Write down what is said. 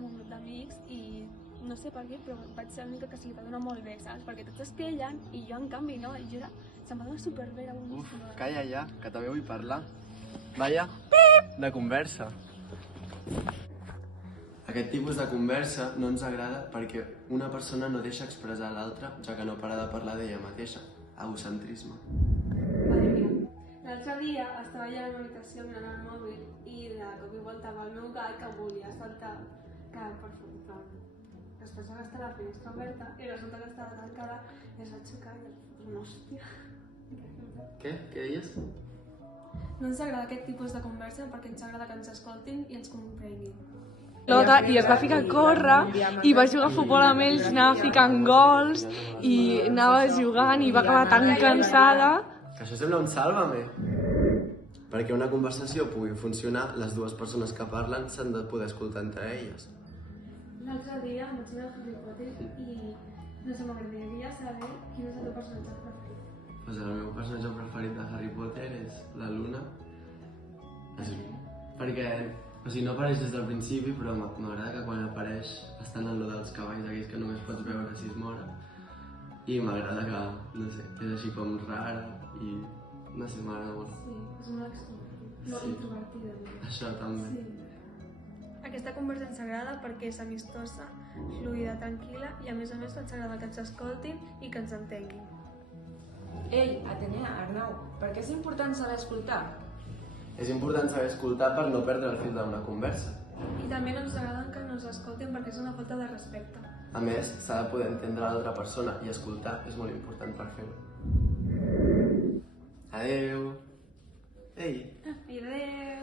amb un grup d'amics i no sé per què, però vaig ser l'única que s'hi va donar molt bé, saps? Perquè tots es queixen i jo en canvi no, i jo era... se'm va donar superbé, era boníssima. Calla ja, que també vull parlar. Vaya, de conversa. Aquest tipus de conversa no ens agrada perquè una persona no deixa expressar l'altra, ja que no para de parlar d'ella mateixa. Egocentrisme. Vale, mira, l'altre dia estava allà a la meva habitació mirant el mòbil i de cop i volta va el meu gat que volia saltar, que per favor, després va estar la finestra oberta i resulta que estava tancada i es va xocar i es va una hòstia. Què? Què deies? No ens agrada aquest tipus de conversa perquè ens agrada que ens escoltin i ens comprenguin. I es va ficar a córrer i va jugar a futbol amb ells, anava ficant gols i anava jugant i va acabar tan cansada. Que això sembla un sàlvame. Perquè una conversació pugui funcionar, les dues persones que parlen s'han de poder escoltar entre elles. L'altre dia em vaig veure Harry Potter i no sé, m'agradaria saber quin és el teu personatge preferit. Pues el meu personatge preferit de Harry Potter és la Luna. Perquè, o sigui, no apareix des del principi, però m'agrada que quan apareix estan en lo dels cavalls aquells que només pots veure si es moren. I m'agrada que, no sé, és així com rara i, no sé, m'agrada molt. Sí, és molt extrovertida, molt introvertida. Això també. Sí. Aquesta conversa ens agrada perquè és amistosa, fluida, tranquil·la i a més ens agrada que ens escoltin i que ens entenguin. Ei, Atenea, Arnau, per què és important saber escoltar? És important saber escoltar per no perdre el fil d'una conversa. I també no ens agrada que ens escoltin perquè és una falta de respecte. A més, s'ha de poder entendre l'altra persona i escoltar és molt important per fer-ho. Adeu! Ei! Adéu!